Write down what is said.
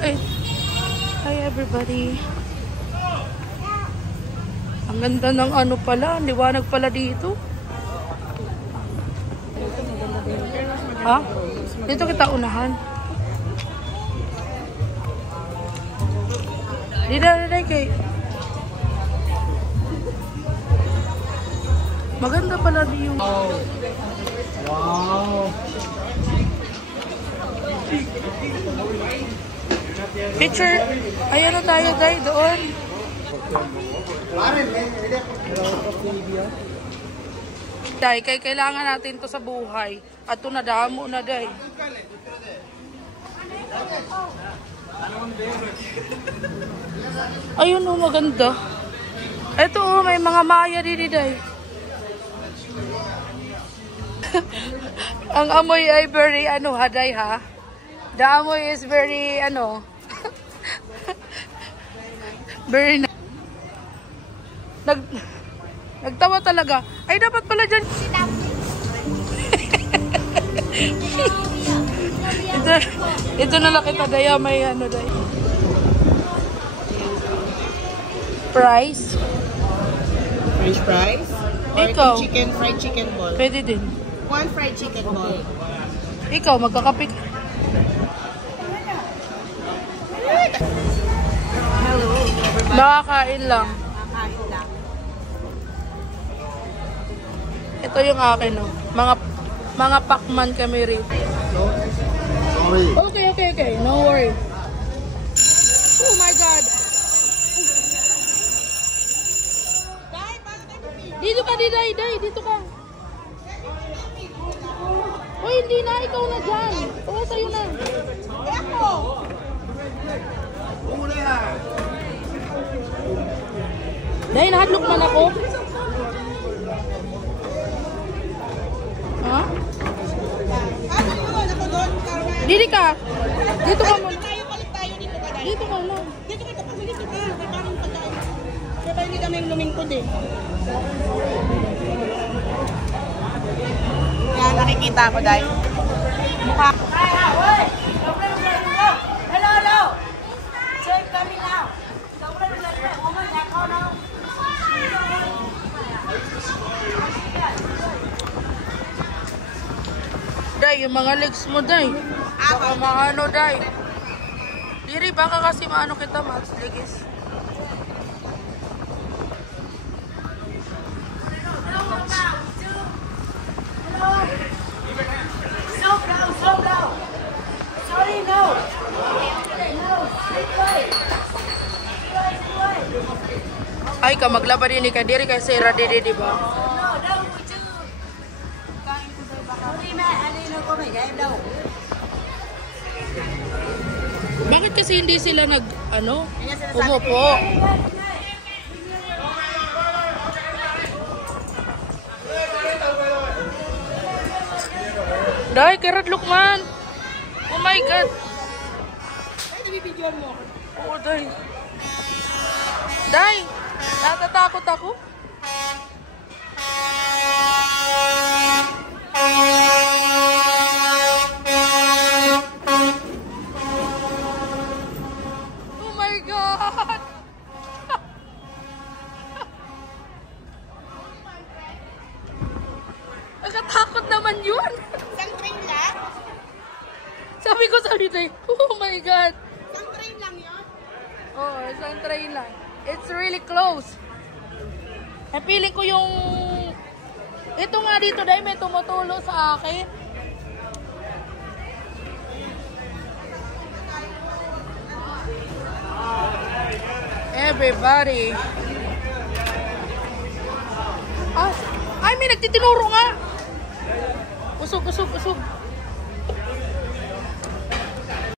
Hi. Hi everybody. Ang ganda ng ano pala, ang liwanag pala dito. Ha? Dito kita unahan. Dito kay. Maganda pala yung. Wow. Picture. Ayan na tayo guys doon. Day, kailangan natin to sa buhay. At ito nadamo na day. Ayun o, maganda. Ito o, may mga maya din day. Ang amoy ay very ano haday ha. The amoy is very ano. Very nagtawa talaga. Ay dapat pala dyan. ito na lang kita daya may ano day. Price. French fries? Ikaw. Fried chicken ball. Pwede din. One fried chicken ball. Ikaw, magkakapit. Hello. Makakain lang. Kakain lang. Ito yung akin, no. Mga pakman kami rin. No? Sorry. Okay. No worry. Oh my God. Dito ka, Day. Dito ka. Hoy, hindi na. Ikaw na dyan. Oo, sa'yo na. Eko! Day, nahadlok man ako. Ha? Dili ka. Dito ka muna. Dito ka lang. Dito ka kapag dito ka. Parang pagkain. Kaya hindi kami lumingkod eh. Yan, nakikita ko dahil. Mukha. Hello. Save kami now. Day, yung mga legs mo, Day. Baka maano, Day. Diri, baka kasi maano kita, Max. Legis. Sorry, no. Ay, ka maglaba din ni Kadiri kay Sarah Didi, di ba? Bakit kasi hindi sila umupo? Day, Karat Lukman! Oh my God! Ay, nabibidyoan mo ako. Oo, Day. Day, natatakot ako. Oh my God! Nakatakot naman yun. Isang train lang? Sabi ko sa Day, oh my God. Isang train lang yun? Oo, isang train lang. It's really close. Napiling ko yung... Ito nga dito, Day, may tumutulo sa akin. Everybody. Ay, may nagtitinuro nga. Usog.